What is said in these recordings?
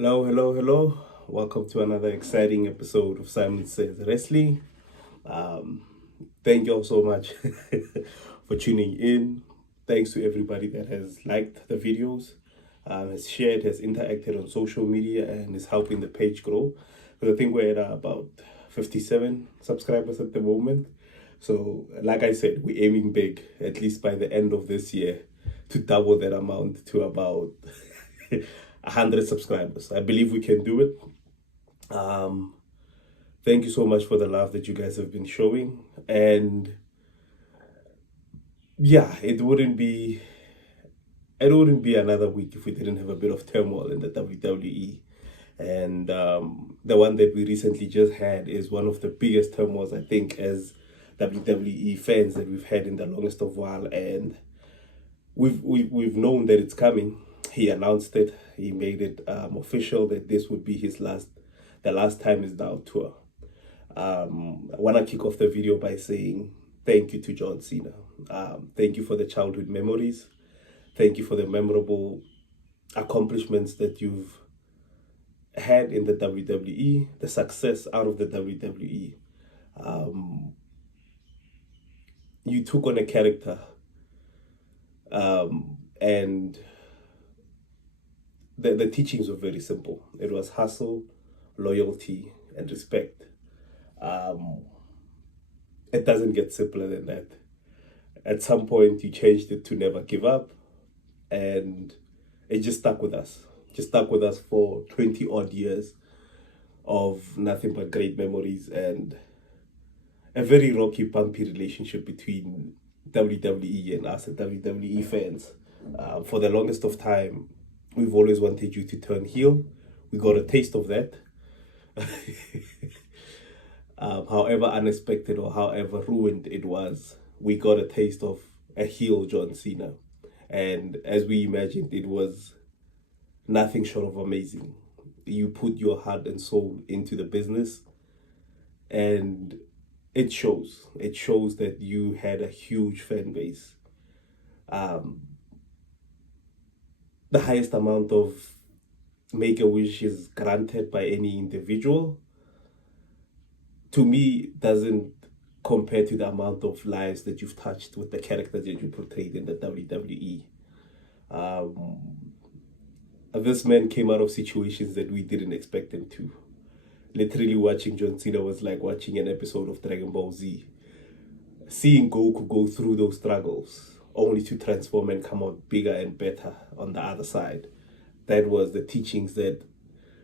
Hello, hello, hello. Welcome to another exciting episode of Simon Says Wrestling. Um, Thank you all so much for tuning in. Thanks to everybody that has liked the videos, has shared, has interacted on social media, and is helping the page grow. Because I think we're at about 57 subscribers at the moment. So, like I said, we're aiming big, at least by the end of this year, to double that amount to about 100 subscribers. I believe we can do it. Um, Thank you so much for the love that you guys have been showing. And yeah, it wouldn't be another week if we didn't have a bit of turmoil in the WWE. And the one that we recently just had is one of the biggest turmoils, I think, as WWE fans that we've had in the longest of while. And we've known that it's coming. He announced it. He made it official that this would be the last time is now tour. I want to kick off the video by saying thank you to John Cena. Thank you for the childhood memories. Thank you for the memorable accomplishments that you've had in the WWE, the success out of the WWE. You took on a character, and the teachings were very simple. It was hustle, loyalty, and respect. Um, it doesn't get simpler than that. At some point, you changed it to never give up, and it just stuck with us. Just stuck with us for 20 odd years of nothing but great memories and a very rocky, bumpy relationship between WWE and us and WWE fans. For the longest of time, we've always wanted you to turn heel. We got a taste of that. However unexpected or however ruined it was, we got a taste of a heel John Cena. And as we imagined, it was nothing short of amazing. You put your heart and soul into the business, and it shows. It shows that you had a huge fan base. The highest amount of make a wish is granted by any individual, to me, doesn't compare to the amount of lives that you've touched with the characters that you portrayed in the WWE. This man came out of situations that we didn't expect him to. Literally, watching John Cena was like watching an episode of Dragon Ball Z. Seeing Goku go through those struggles only to transform and come out bigger and better on the other side. That was the teachings that,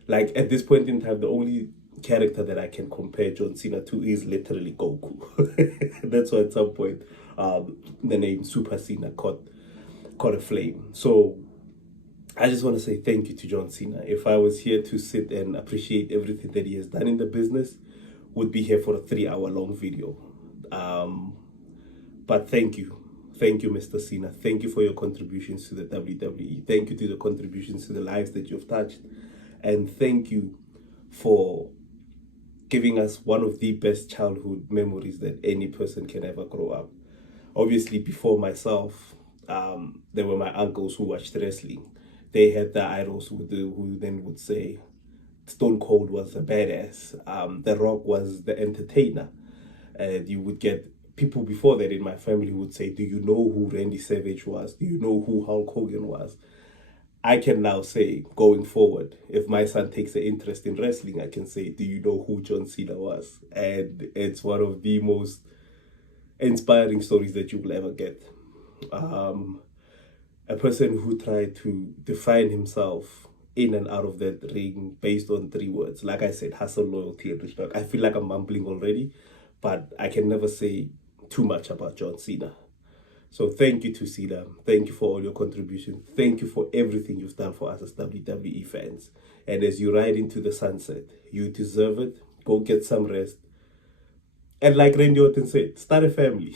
like, at this point in time, the only character that I can compare John Cena to is literally Goku. That's why at some point the name Super Cena caught a flame. So I just want to say thank you to John Cena. If I was here to sit and appreciate everything that he has done in the business, would be here for a 3 hour long video. But thank you. Thank you, Mr. Cena. Thank you for your contributions to the WWE. Thank you to the contributions to the lives that you've touched. And thank you for giving us one of the best childhood memories that any person can ever grow up. Obviously, before myself, there were my uncles who watched wrestling. They had their idols who then would say Stone Cold was a badass. The Rock was the entertainer. And you would get people before that in my family would say, do you know who Randy Savage was? Do you know who Hulk Hogan was? I can now say, going forward, if my son takes an interest in wrestling, I can say, do you know who John Cena was? And it's one of the most inspiring stories that you will ever get. A person who tried to define himself in and out of that ring based on 3 words. Like I said, hustle, loyalty, and respect. I feel like I'm mumbling already, but I can never say too much about John Cena. So thank you to Cena. Thank you for all your contributions. Thank you for everything you've done for us as WWE fans. And as you ride into the sunset, you deserve it. Go get some rest. And like Randy Orton said, start a family.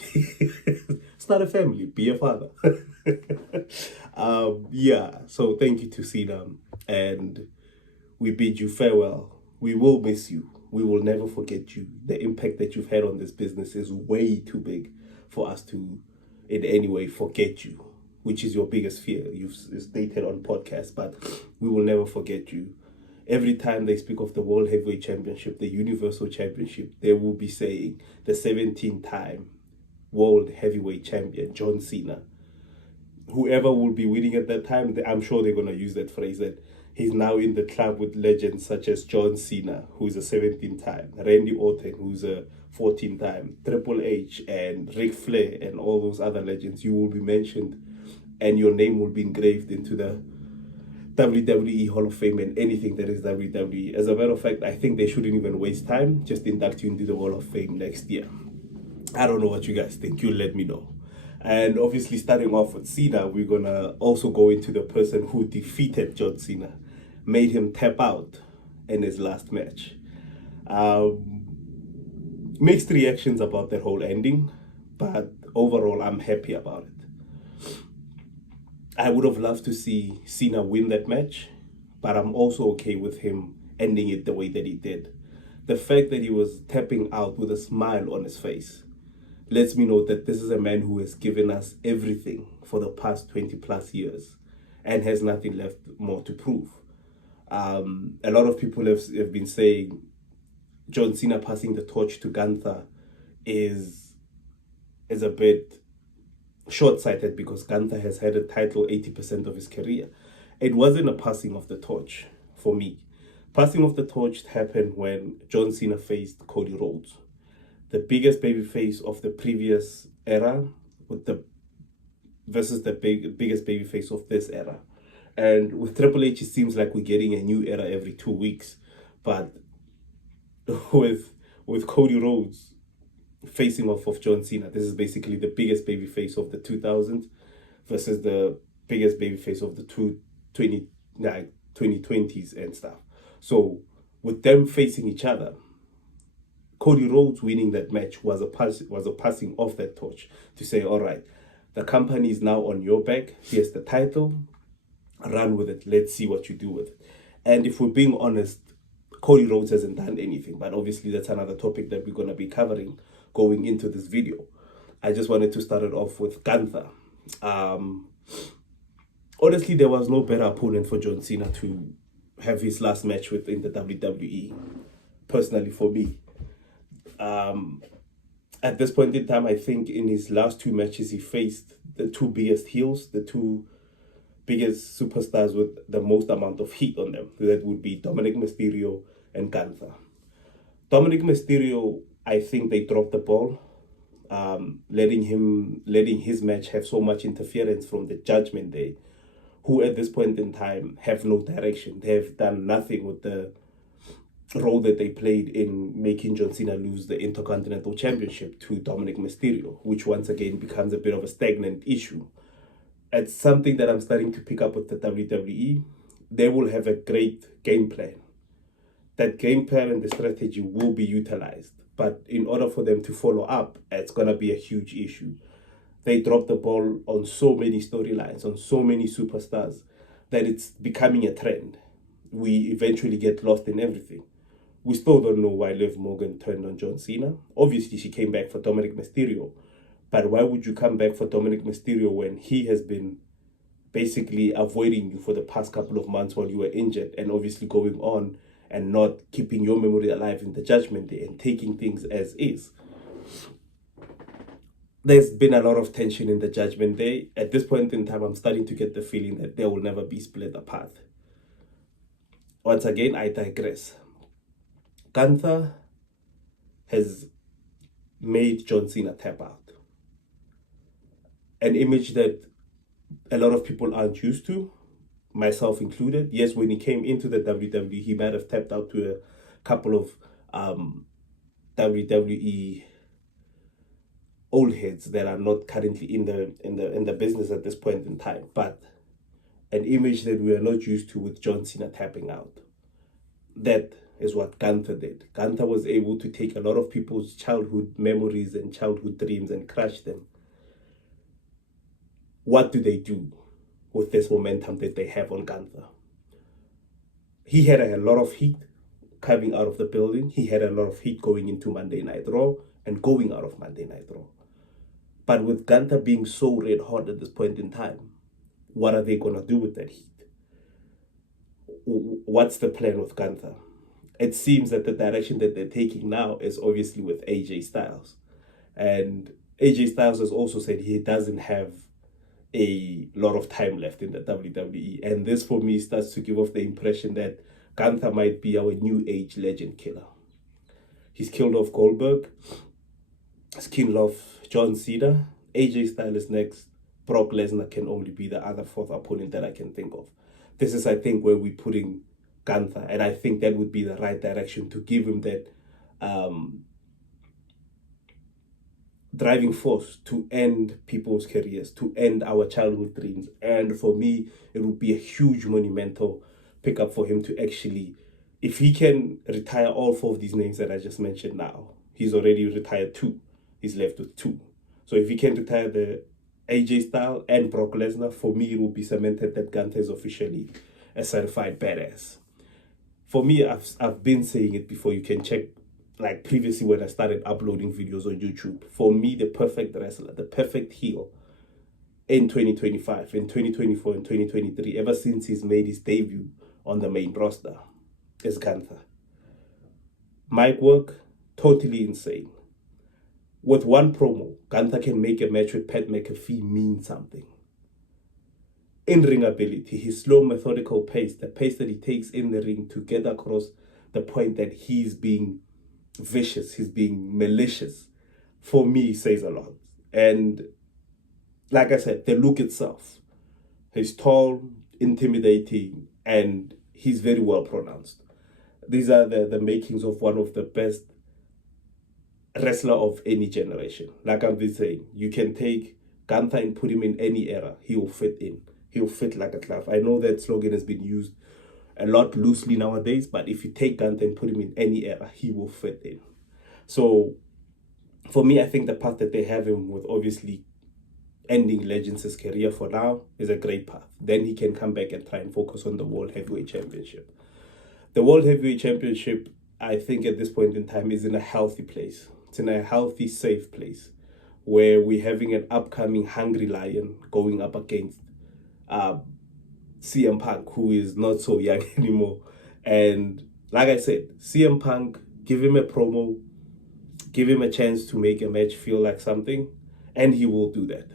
Start a family. Be a father. Yeah, so thank you to Cena. And we bid you farewell. We will miss you. We will never forget you. The impact that you've had on this business is way too big for us to in any way forget you, which is your biggest fear. You've stated on podcast, but we will never forget you. Every time they speak of the World Heavyweight Championship, the Universal Championship, they will be saying the 17-time World Heavyweight Champion, John Cena. Whoever will be winning at that time, I'm sure they're going to use that phrase, that he's now in the club with legends such as John Cena, who's a 17-time, Randy Orton, who's a 14-time, Triple H and Ric Flair and all those other legends. You will be mentioned and your name will be engraved into the WWE Hall of Fame and anything that is WWE. As a matter of fact, I think they shouldn't even waste time. Just induct you into the Hall of Fame next year. I don't know what you guys think. You let me know. And obviously, starting off with Cena, we're going to also go into the person who defeated John Cena, made him tap out in his last match. Mixed reactions about that whole ending, but overall, I'm happy about it. I would have loved to see Cena win that match, but I'm also okay with him ending it the way that he did. The fact that he was tapping out with a smile on his face lets me know that this is a man who has given us everything for the past 20 plus years and has nothing left more to prove. A lot of people have been saying John Cena passing the torch to Gunther is a bit short-sighted because Gunther has had a title 80% of his career. It wasn't a passing of the torch for me. Passing of the torch happened when John Cena faced Cody Rhodes, the biggest babyface of the previous era versus the biggest babyface of this era. And with Triple H, it seems like we're getting a new era every 2 weeks. But with Cody Rhodes facing off of John Cena, this is basically the biggest babyface of the 2000s versus the biggest babyface of the 2020s and stuff. So with them facing each other, Cody Rhodes winning that match was a passing of that torch to say, all right, the company is now on your back. Here's the title. Run with it. Let's see what you do with it. And if we're being honest, Cody Rhodes hasn't done anything, but obviously that's another topic that we're going to be covering going into this video. I just wanted to start it off with Gunther. Honestly, there was no better opponent for John Cena to have his last match with in the WWE, personally for me. At this point in time, I think in his last two matches, he faced the two biggest heels, the two biggest superstars with the most amount of heat on them. That would be Dominic Mysterio and Gunther. Dominic Mysterio, I think they dropped the ball, letting his match have so much interference from the Judgment Day, who at this point in time have no direction. They have done nothing with the role that they played in making John Cena lose the Intercontinental Championship to Dominic Mysterio, which once again becomes a bit of a stagnant issue. It's something that I'm starting to pick up with the WWE. They will have a great game plan. That game plan and the strategy will be utilized. But in order for them to follow up, it's going to be a huge issue. They dropped the ball on so many storylines, on so many superstars, that it's becoming a trend. We eventually get lost in everything. We still don't know why Liv Morgan turned on John Cena. Obviously, she came back for Dominic Mysterio. But why would you come back for Dominic Mysterio when he has been basically avoiding you for the past couple of months while you were injured, and obviously going on and not keeping your memory alive in the Judgment Day and taking things as is? There's been a lot of tension in the Judgment Day. At this point in time, I'm starting to get the feeling that they will never be split apart. Once again, I digress. Gunther has made John Cena tap out. An image that a lot of people aren't used to, myself included. Yes, when he came into the WWE, he might have tapped out to a couple of WWE old heads that are not currently in the business at this point in time. But an image that we are not used to with John Cena tapping out. That is what Gunther did. Gunther was able to take a lot of people's childhood memories and childhood dreams and crush them. What do they do with this momentum that they have on Gunther? He had a lot of heat coming out of the building. He had a lot of heat going into Monday Night Raw and going out of Monday Night Raw. But with Gunther being so red hot at this point in time, what are they going to do with that heat? what's the plan with Gunther? It seems that the direction that they're taking now is obviously with AJ Styles. And AJ Styles has also said he doesn't have a lot of time left in the WWE. And this, for me, starts to give off the impression that Gunther might be our new age legend killer. He's killed off Goldberg. He's killed off John Cena. AJ Styles is next. Brock Lesnar can only be the other fourth opponent that I can think of. This is, I think, where we're putting Gunther. And I think that would be the right direction to give him that driving force to end people's careers, to end our childhood dreams. And for me, it would be a huge monumental pickup for him to actually, if he can retire all four of these names that I just mentioned now, he's already retired two. He's left with two. So if he can retire the AJ Styles and Brock Lesnar, for me, it will be cemented that Gunther is officially a certified badass. For me, I've been saying it before. You can check, like previously when I started uploading videos on YouTube. For me, the perfect wrestler, the perfect heel in 2025, in 2024, in 2023, ever since he's made his debut on the main roster, is Gunther. Mic work, totally insane. With one promo, Gunther can make a match with Pat McAfee mean something. In-ring ability, his slow, methodical pace, the pace that he takes in the ring to get across the point that he's being vicious, he's being malicious, for me, says a lot. And like I said, the look itself, he's tall, intimidating, and he's very well pronounced. These are the makings of one of the best wrestler of any generation. Like I've been saying, you can take Gunther and put him in any era, he will fit in. He'll fit like a glove. I know that slogan has been used a lot loosely nowadays, but if you take Gunther and put him in any era, he will fit in. So for me, I think the path that they have him with, obviously ending Legends' career for now, is a great path. Then he can come back and try and focus on the World Heavyweight Championship. The World Heavyweight Championship, I think at this point in time, is in a healthy place. It's in a healthy, safe place where we're having an upcoming hungry lion going up against CM Punk, who is not so young anymore. And like I said, CM Punk, give him a promo, give him a chance to make a match feel like something, and he will do that.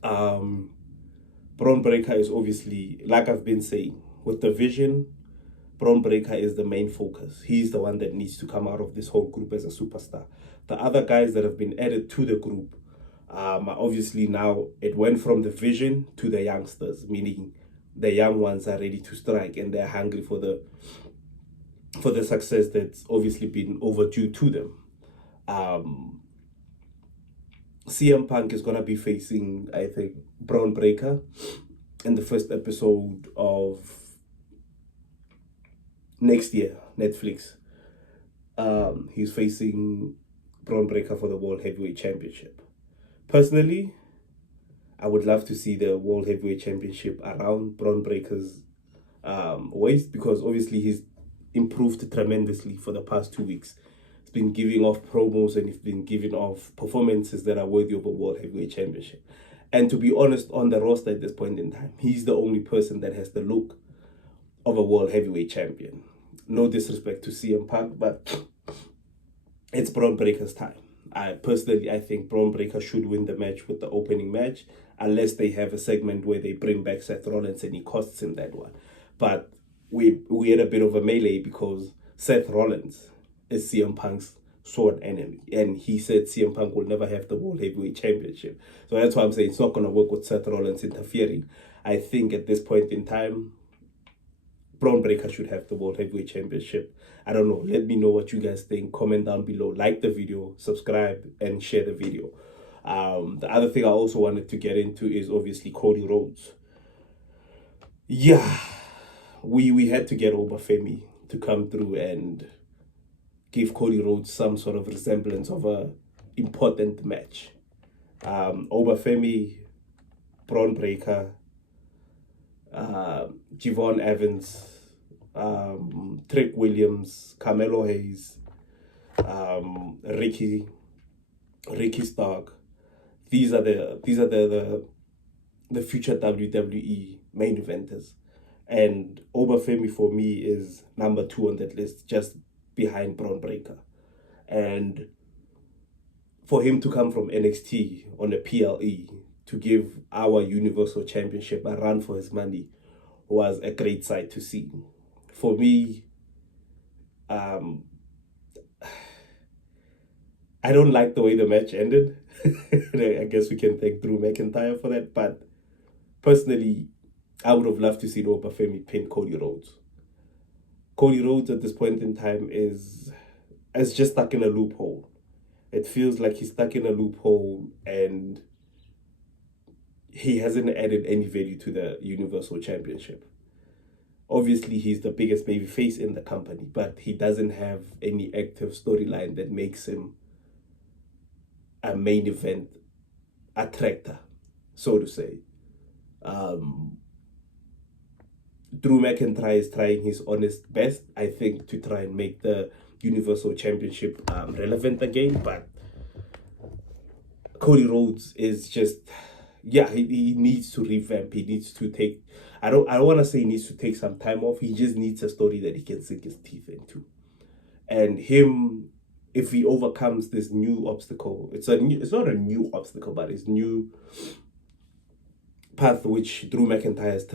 Braun Breaker is obviously, like I've been saying, with the vision, Braun Breaker is the main focus. He's the one that needs to come out of this whole group as a superstar. The other guys that have been added to the group, obviously now it went from the vision to the youngsters, meaning the young ones are ready to strike and they're hungry for the success that's obviously been overdue to them. CM Punk is gonna be facing, I think, Braun Breaker in the first episode of next year, Netflix. He's facing Braun Breaker for the World Heavyweight Championship. Personally, I would love to see the World Heavyweight Championship around Braun Breaker's waist, because obviously he's improved tremendously for the past 2 weeks. He's been giving off promos and he's been giving off performances that are worthy of a World Heavyweight Championship. And to be honest, on the roster at this point in time, he's the only person that has the look of a World Heavyweight Champion. No disrespect to CM Punk, but it's Braun Breaker's time. I think Braun Breaker should win the match with the opening match, unless they have a segment where they bring back Seth Rollins and he costs him that one. But we had a bit of a melee because Seth Rollins is CM Punk's sworn enemy, and he said CM Punk will never have the World Heavyweight Championship. So that's why I'm saying it's not going to work with Seth Rollins interfering. I think at this point in time, Braun Breaker should have the World Heavyweight Championship. I don't know. Let me know what you guys think. Comment down below. Like the video, subscribe, and share the video. The other thing I also wanted to get into is obviously Cody Rhodes. Yeah, we had to get Obafemi to come through and give Cody Rhodes some sort of resemblance of a important match. Obafemi, Braun Breaker, Javon Evans, Trick Williams, Carmelo Hayes, Ricky Stark. These are the future WWE main eventers, And Obafemi for me is number 2 on that list, just behind Braun Breaker. And for him to come from NXT on a PLE to give our Universal Championship a run for his money was a great sight to see. For me, I don't like the way the match ended. I guess we can thank Drew McIntyre for that. But personally, I would have loved to see Obafemi pin Cody Rhodes. Cody Rhodes at this point in time is just stuck in a loophole. It feels like he's stuck in a loophole and he hasn't added any value to the Universal Championship. Obviously, he's the biggest babyface in the company, but he doesn't have any active storyline that makes him a main event attractor, so to say. Drew McIntyre is trying his honest best, I think, to try and make the Universal Championship relevant again, but Cody Rhodes is just, yeah, he needs to revamp. He needs to take, I don't want to say he needs to take some time off. He just needs a story that he can sink his teeth into. And him, if he overcomes this new obstacle, it's not a new obstacle, but it's new path which Drew McIntyre has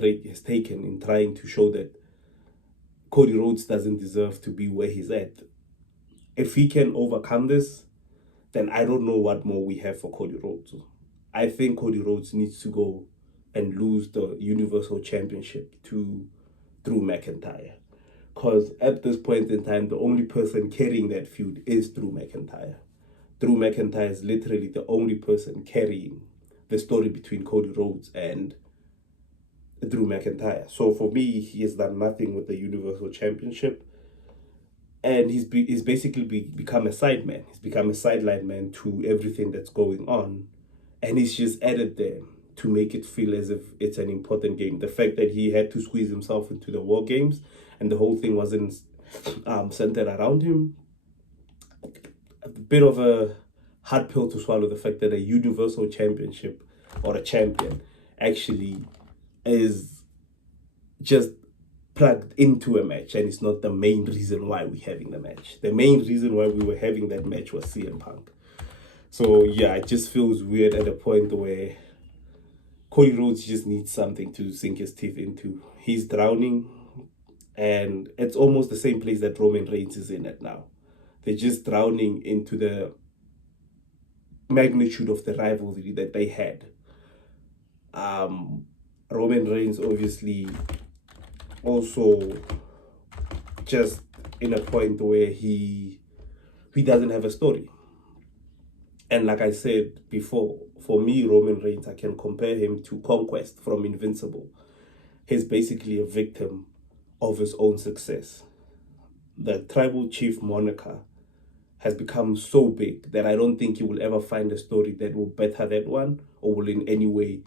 taken in trying to show that Cody Rhodes doesn't deserve to be where he's at. If he can overcome this, then I don't know what more we have for Cody Rhodes. I think Cody Rhodes needs to go and lose the Universal Championship to Drew McIntyre. Because at this point in time, the only person carrying that feud is Drew McIntyre. Drew McIntyre is literally the only person carrying the story between Cody Rhodes and Drew McIntyre. So for me, he has done nothing with the Universal Championship. And he's basically become a sideman. He's become a sideline man to everything that's going on. And he's just added there to make it feel as if it's an important game. The fact that he had to squeeze himself into the War Games and the whole thing wasn't centered around him. A bit of a hard pill to swallow, the fact that a Universal Championship or a champion actually is just plugged into a match and it's not the main reason why we're having the match. The main reason why we were having that match was CM Punk. So yeah, it just feels weird at a point where Cody Rhodes just needs something to sink his teeth into. He's drowning and it's almost the same place that Roman Reigns is in at now. They're just drowning into the magnitude of the rivalry that they had. Roman Reigns obviously also just in a point where he doesn't have a story. And like I said before, for me, Roman Reigns, I can compare him to Conquest from Invincible. He's basically a victim of his own success. The tribal chief moniker has become so big that I don't think he will ever find a story that will better that one or will in any way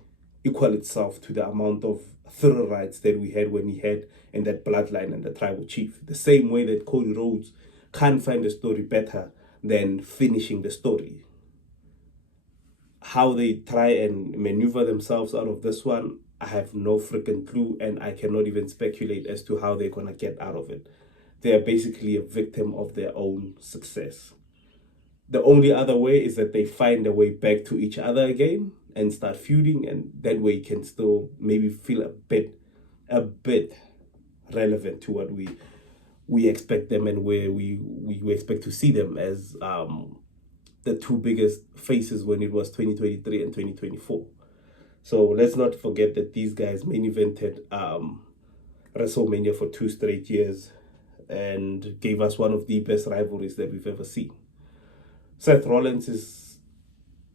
equal itself to the amount of thrill rides that we had when he had in that bloodline and the tribal chief. The same way that Cody Rhodes can't find a story better than finishing the story. How they try and maneuver themselves out of this one, I have no freaking clue, and I cannot even speculate as to how they're gonna get out of it. They are basically a victim of their own success. The only other way is that they find a way back to each other again and start feuding, and that way can still maybe feel a bit relevant to what we expect them and where we expect to see them as the two biggest faces when it was 2023 and 2024. So let's not forget that these guys main evented WrestleMania for 2 straight years and gave us one of the best rivalries that we've ever seen. Seth Rollins is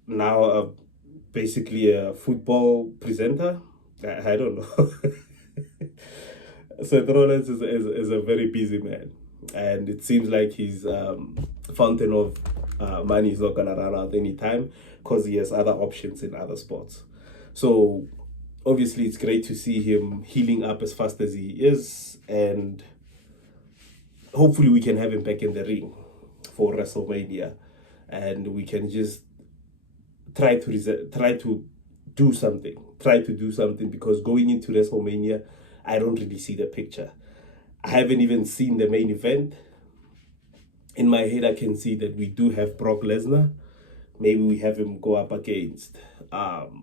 now basically a football presenter. I don't know. Seth Rollins is a very busy man, and it seems like his fountain of money is not gonna run out anytime because he has other options in other sports. So obviously it's great to see him healing up as fast as he is, and hopefully we can have him back in the ring for WrestleMania, and we can just try to do something because going into WrestleMania, I don't really see the picture. I haven't even seen the main event. In my head, I can see that we do have Brock Lesnar. Maybe we have him go up against Braun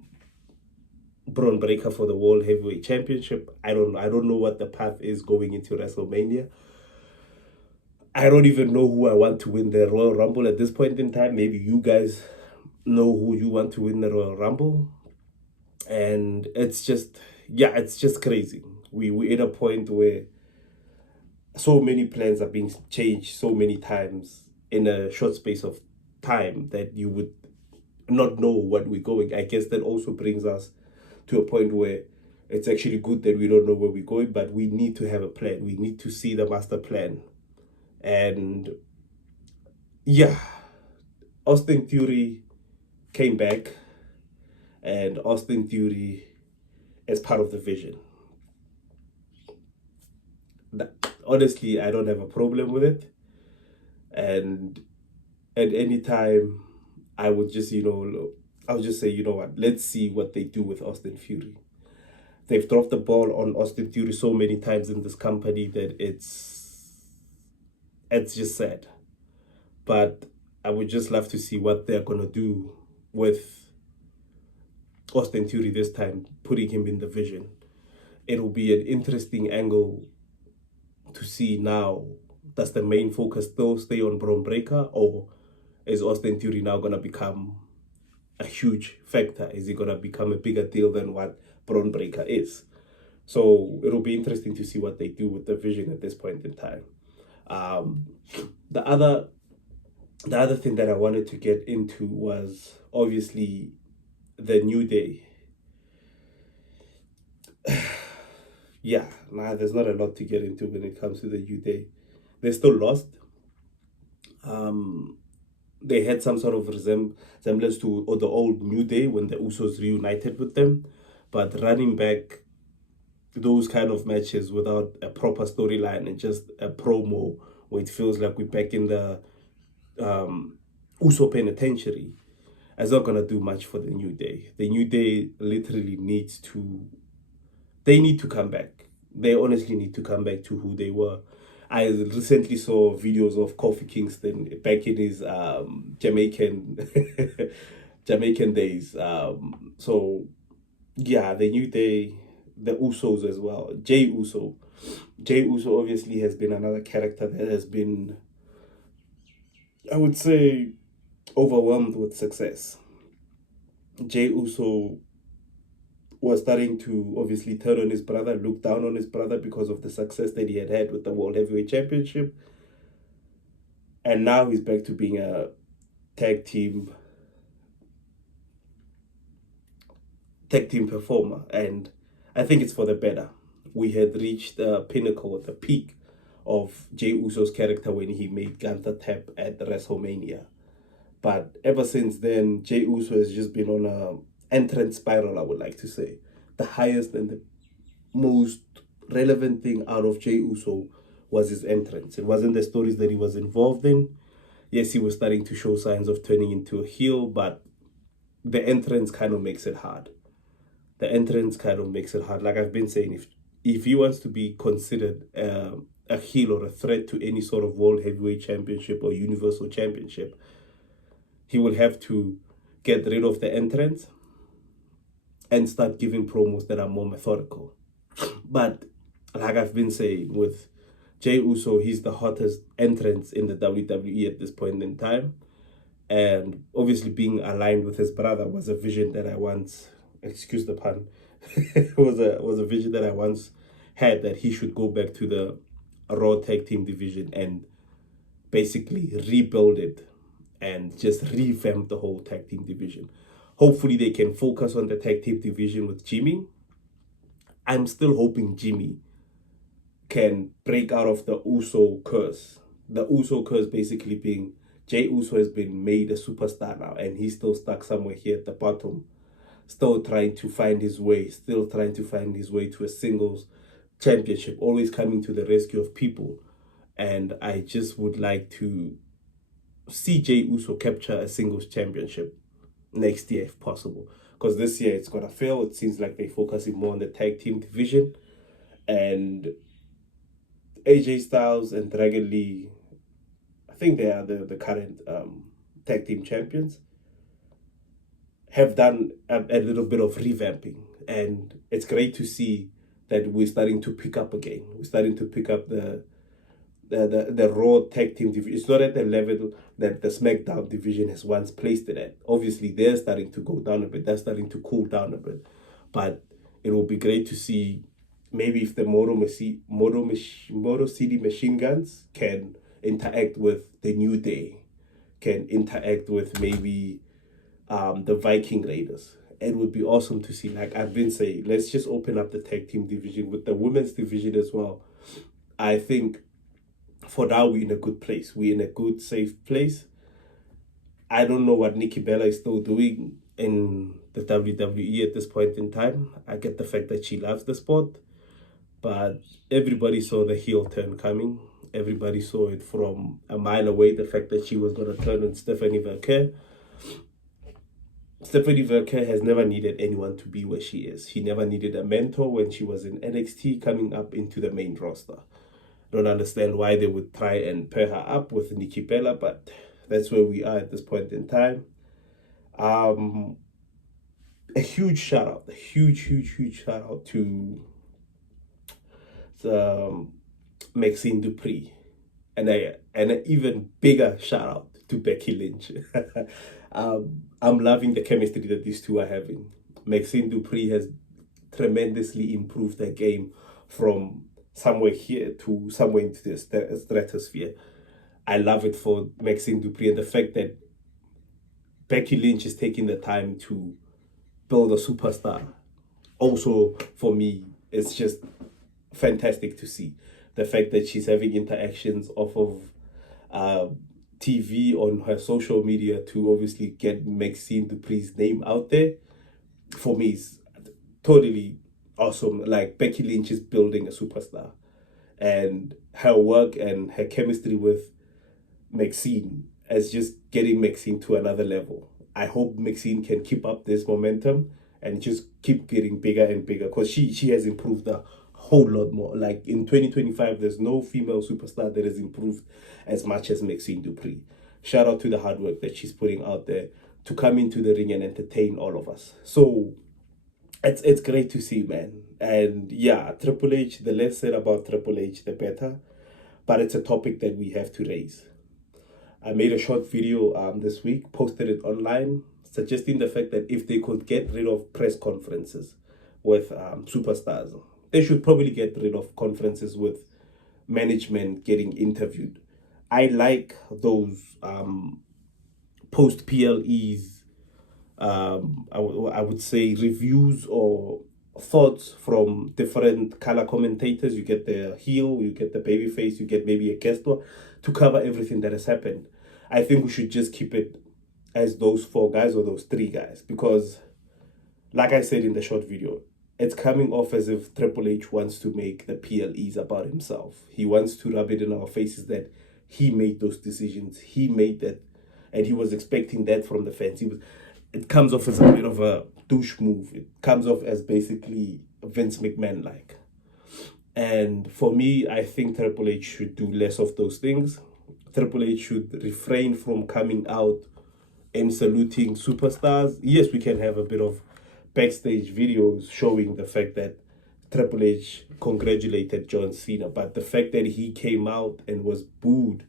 Breaker for the World Heavyweight Championship. I don't know what the path is going into WrestleMania. I don't even know who I want to win the Royal Rumble at this point in time. Maybe you guys know who you want to win the Royal Rumble. And it's just crazy. We're at a point where so many plans are being changed so many times in a short space of time that you would not know what we're going. I guess that also brings us to a point where it's actually good that we don't know where we're going, but we need to have a plan. We need to see the master plan. And yeah, Austin Theory came back, and Austin Theory is part of the vision. Honestly, I don't have a problem with it. And at any time, I would just, I'll just say, you know what, let's see what they do with Austin Theory. They've dropped the ball on Austin Theory so many times in this company that it's just sad. But I would just love to see what they're going to do with Austin Theory this time, putting him in the vision. It'll be an interesting angle to see now. Does the main focus still stay on Braun Breaker, or is Austin Theory now going to become a huge factor? Is he going to become a bigger deal than what Braun Breaker is? So it'll be interesting to see what they do with the vision at this point in time. The other thing that I wanted to get into was obviously the New Day. There's not a lot to get into when it comes to the New Day. They're still lost. They had some sort of resemblance to the old New Day when the Usos reunited with them, but running back those kind of matches without a proper storyline and just a promo where it feels like we're back in the Uso penitentiary, is not gonna do much for the New Day. The New Day literally need to come back. They honestly need to come back to who they were. I recently saw videos of Kofi Kingston back in his Jamaican days. So yeah, the New Day, the Usos as well. Jey Uso obviously has been another character that has been, I would say, overwhelmed with success. Jey Uso was starting to obviously turn on his brother, look down on his brother because of the success that he had with the World Heavyweight Championship. And now he's back to being a tag team performer. And I think it's for the better. We had reached the pinnacle, the peak of Jey Uso's character when he made Gunther tap at WrestleMania. But ever since then, Jey Uso has just been on a entrance spiral, I would like to say. The highest and the most relevant thing out of Jey Uso was his entrance. It wasn't the stories that he was involved in. Yes, he was starting to show signs of turning into a heel, but the entrance kind of makes it hard. Like I've been saying, if he wants to be considered a heel or a threat to any sort of World Heavyweight Championship or Universal Championship, he will have to get rid of the entrance and start giving promos that are more methodical. But like I've been saying, with Jey Uso, he's the hottest entrance in the WWE at this point in time. And obviously being aligned with his brother was a vision that I once, excuse the pun, was a vision that I once had, that he should go back to the Raw Tag Team division and basically rebuild it and just revamp the whole tag team division. Hopefully they can focus on the tag team division with Jimmy. I'm still hoping Jimmy can break out of the Uso curse. The Uso curse basically being Jey Uso has been made a superstar now, and he's still stuck somewhere here at the bottom, still trying to find his way to a singles championship, always coming to the rescue of people. And I just would like to see Jey Uso capture a singles championship next year if possible, because this year it's gonna fail. It seems like they're focusing more on the tag team division, And AJ Styles and Dragon Lee, I think they are the current tag team champions, have done a little bit of revamping. And it's great to see that we're starting to pick up again. We're starting to pick up the Raw tag team division. It's not at the level that the SmackDown division has once placed it at. Obviously, they're starting to go down a bit. They're starting to cool down a bit. But it will be great to see maybe if the Motor City Machine Guns can interact with the New Day, can interact with maybe the Viking Raiders. It would be awesome to see. Like I've been saying, let's just open up the tag team division with the women's division as well. I think for now we're in a good place. We're in a good, safe place. I don't know what Nikki Bella is still doing in the WWE at this point in time. I get the fact that she loves the sport, but everybody saw the heel turn coming. Everybody saw it from a mile away, the fact that she was going to turn on Stephanie Verker. Stephanie Verker has never needed anyone to be where she is. She never needed a mentor when she was in NXT coming up into the main roster. Don't understand why they would try and pair her up with Nikki Bella, but that's where we are at this point in time. A huge shout out, a huge shout out to Maxine Dupree, and an even bigger shout out to Becky Lynch. I'm loving the chemistry that these two are having. Maxine Dupree has tremendously improved her game from somewhere here to somewhere into the stratosphere. I love it for Maxine Dupree, and the fact that Becky Lynch is taking the time to build a superstar. Also, for me, it's just fantastic to see the fact that she's having interactions off of TV on her social media to obviously get Maxine Dupree's name out there. For me, it's totally awesome. Like Becky Lynch is building a superstar, and her work and her chemistry with Maxine is just getting Maxine to another level. I hope Maxine can keep up this momentum and just keep getting bigger and bigger, because she has improved a whole lot more. Like in 2025, there's no female superstar that has improved as much as Maxine Dupree. Shout out to the hard work that she's putting out there to come into the ring and entertain all of us. So it's great to see, man. And yeah, Triple H, the less said about Triple H, the better. But it's a topic that we have to raise. I made a short video this week, posted it online, suggesting the fact that if they could get rid of press conferences with superstars, they should probably get rid of conferences with management getting interviewed. I like those post PLEs, I would say reviews or thoughts from different color commentators. You get the heel, you get the babyface, you get maybe a guest one to cover everything that has happened. I think we should just keep it as those 4 guys or those 3 guys, because like I said in the short video, it's coming off as if Triple H wants to make the PLEs about himself. He wants to rub it in our faces that he made those decisions. He made that, and he was expecting that from the fans. It comes off as a bit of a douche move. It comes off as basically Vince McMahon-like. And for me, I think Triple H should do less of those things. Triple H should refrain from coming out and saluting superstars. Yes, we can have a bit of backstage videos showing the fact that Triple H congratulated John Cena, but the fact that he came out and was booed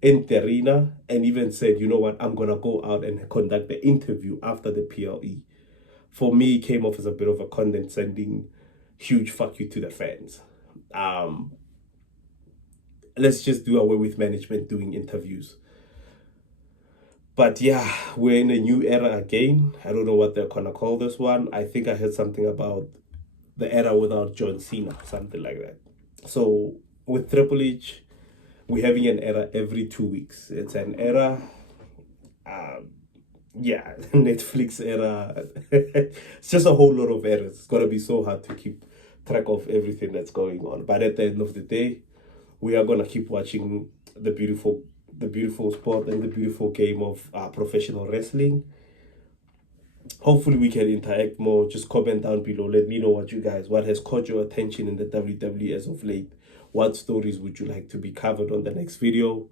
in the arena and even said, you know what, I'm going to go out and conduct the interview after the PLE, for me, came off as a bit of a condescending, huge fuck you to the fans. Let's just do away with management doing interviews. But yeah, we're in a new era again. I don't know what they're going to call this one. I think I heard something about the era without John Cena, something like that. So with Triple H, we're having an era every 2 weeks. It's an era, Netflix era. It's just a whole lot of eras. It's going to be so hard to keep track of everything that's going on. But at the end of the day, we are going to keep watching the beautiful sport and the beautiful game of professional wrestling. hopefully we can interact more. Just comment down below. Let me know what has caught your attention in the WWE as of late. What stories would you like to be covered on the next video?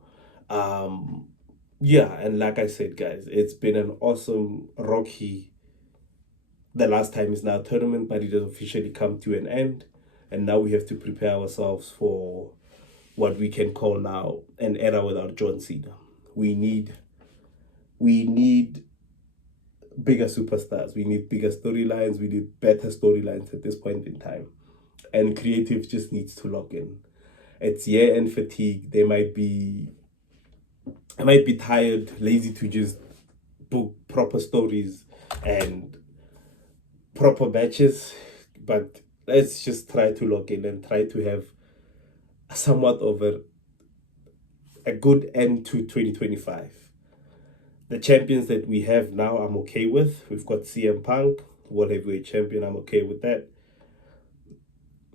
Yeah, and like I said, guys, it's been an awesome rocky. The last time is now tournament, but it has officially come to an end, and now we have to prepare ourselves for what we can call now an era without John Cena. We need bigger superstars. We need bigger storylines. We need better storylines at this point in time. And creative just needs to lock in. It's year-end fatigue. I might be tired, lazy to just book proper stories and proper matches. But let's just try to lock in and try to have somewhat of a good end to 2025. The champions that we have now, I'm okay with. We've got CM Punk, World Heavyweight Champion. I'm okay with that.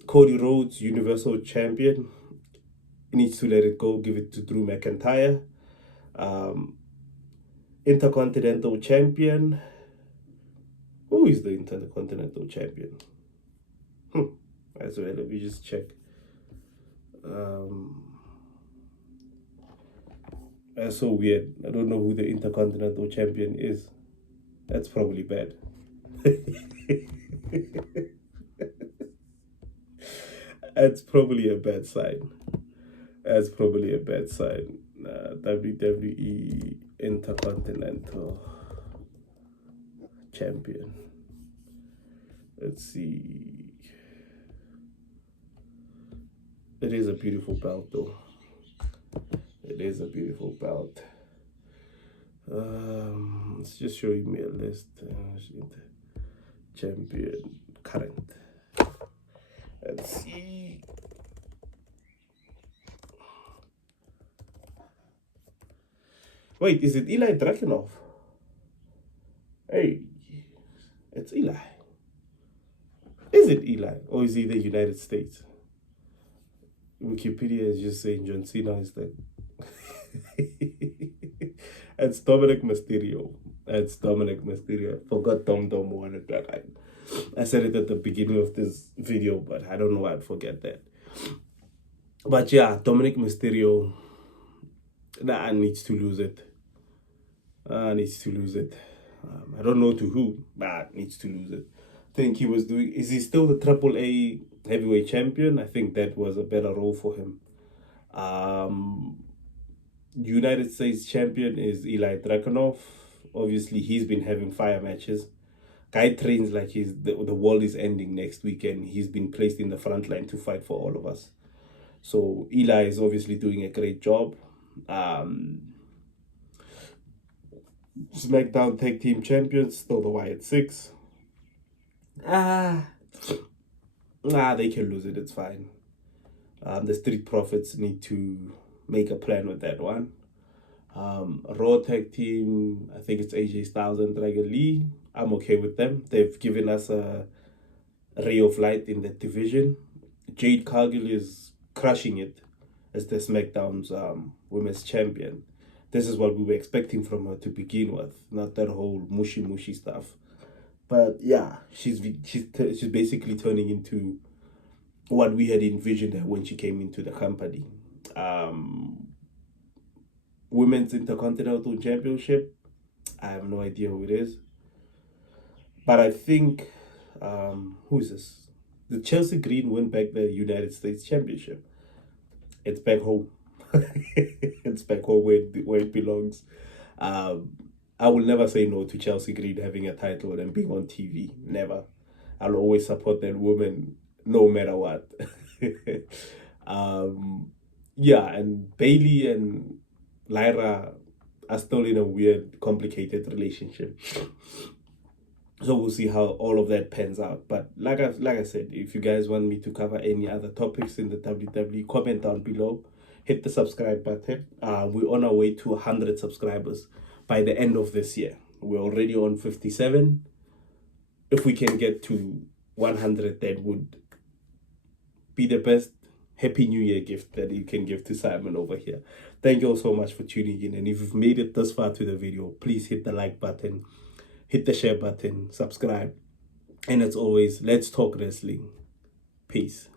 Cody Rhodes, Universal Champion. He needs to let it go. Give it to Drew McIntyre. Intercontinental Champion. Who is the Intercontinental Champion? As well, let me just check. That's so weird. I don't know who the Intercontinental Champion is. That's probably bad. That's probably a bad sign. That's probably a bad sign. WWE Intercontinental Champion. Let's see. It is a beautiful belt, though. It is a beautiful belt. It's just showing me a list. Champion current. Let's see. Wait, is it Eli Dragunov? Hey, it's Eli. Is it Eli? Or is he the United States? Wikipedia is just saying John Cena is the... It's Dominic Mysterio. It's Dominic Mysterio. I forgot Dom wanted that. I said it at the beginning of this video, but I don't know why I'd forget that. But yeah, Dominic Mysterio, needs to lose it. Needs to lose it. I don't know to who, but needs to lose it. I think he was doing... Is he still the AAA heavyweight champion? I think that was a better role for him. United States champion is Eli Dragunov. Obviously, he's been having fire matches. Guy trains like the world is ending next weekend. He's been placed in the front line to fight for all of us. So Eli is obviously doing a great job. SmackDown Tag Team Champions, still the Wyatt Six. They can lose it. It's fine. The Street Profits need to make a plan with that one. Raw Tag Team, I think it's AJ Styles and Dragon Lee. I'm okay with them. They've given us a ray of light in that division. Jade Cargill is crushing it as the SmackDown's Women's Champion. This is what we were expecting from her to begin with, not that whole mushy stuff. But yeah, she's basically turning into what we had envisioned her when she came into the company. Women's Intercontinental Championship, I have no idea who it is. But I think, who is this? The Chelsea Green win back the United States Championship. It's back home. It's back home where it belongs. I will never say no to Chelsea Green having a title and being on TV. Never. I'll always support that woman no matter what. Yeah, and Bailey and Lyra are still in a weird, complicated relationship. So we'll see how all of that pans out. But like I said, if you guys want me to cover any other topics in the WWE, comment down below. Hit the subscribe button. We're on our way to 100 subscribers by the end of this year. We're already on 57. If we can get to 100, that would be the best Happy New Year gift that you can give to Simon over here. Thank you all so much for tuning in. And if you've made it this far to the video, please hit the like button. hit the share button, subscribe. And as always, let's talk wrestling. Peace.